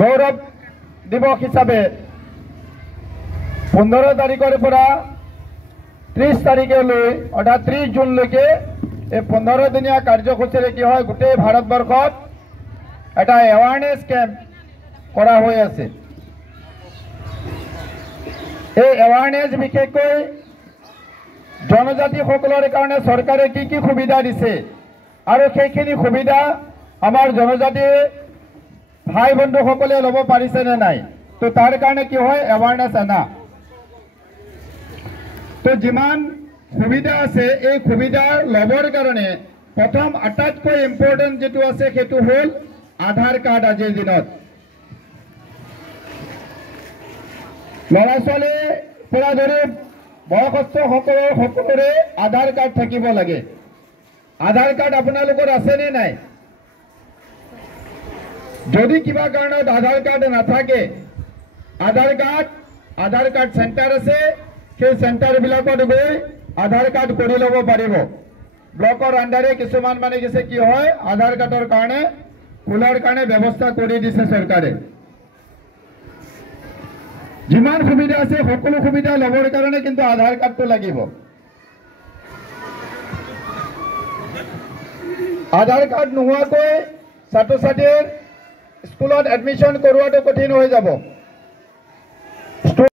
গৌৰৱ দিৱস হিচাপে 15 তাৰিখৰ পৰা 30 তাৰিখলৈ অৰ্থাৎ 30 জুনলৈকে এই 15 দিনীয়া কাৰ্যসূচীৰে কি হয় গোটেই ভাৰতবৰ্ষত এটা এৱাৰনেছ কেম্প কৰা হৈ আছে। এই এৱাৰনেছ বিশেষকৈ জনজাতিসকলৰ কাৰণে চৰকাৰে কি কি সুবিধা দিছে আৰু সেইখিনি সুবিধা আমাৰ জনজাতি ভাই বন্ধুসকলে ল'ব পাৰিছে নে নাই, তো তাৰ কাৰণে কি হয় এৱাৰনেছ আনা। তো যিমান সুবিধা আছে এই সুবিধা ল'বৰ কাৰণে প্ৰথম আটাইতকৈ ইম্পৰ্টেণ্ট যেটো আছে সেইটো হ'ল আধাৰ কাৰ্ড। আজিৰ দিনত ল'ৰা ছোৱালী পৰা ধৰি বয়সস্থ সকলোৰে আধাৰ কাৰ্ড থাকিব লাগে। আধাৰ কাৰ্ড আপোনালোকৰ আছে নে নাই? যদি কিবা কাৰণত আধাৰ কাৰ্ড নাথাকে আধাৰ কাৰ্ড চেণ্টাৰ আছে, সেই চেণ্টাৰবিলাকত গৈ আধাৰ কাৰ্ড কৰি ল'ব পাৰিব। ব্লকৰ আণ্ডাৰে কিছুমান মানে কি হয় আধাৰ কাৰ্ডৰ কাৰণে খোলাৰ কাৰণে ব্যৱস্থা কৰি দিছে চৰকাৰে। যিমান সুবিধা আছে সকলো সুবিধা ল'বৰ কাৰণে কিন্তু আধাৰ কাৰ্ডটো লাগিব। আধাৰ কাৰ্ড নোহোৱাকৈ ছাত্ৰ ছাত্ৰীৰ স্কুলত এডমিশ্যন কৰোৱাটো কঠিন হৈ যাব।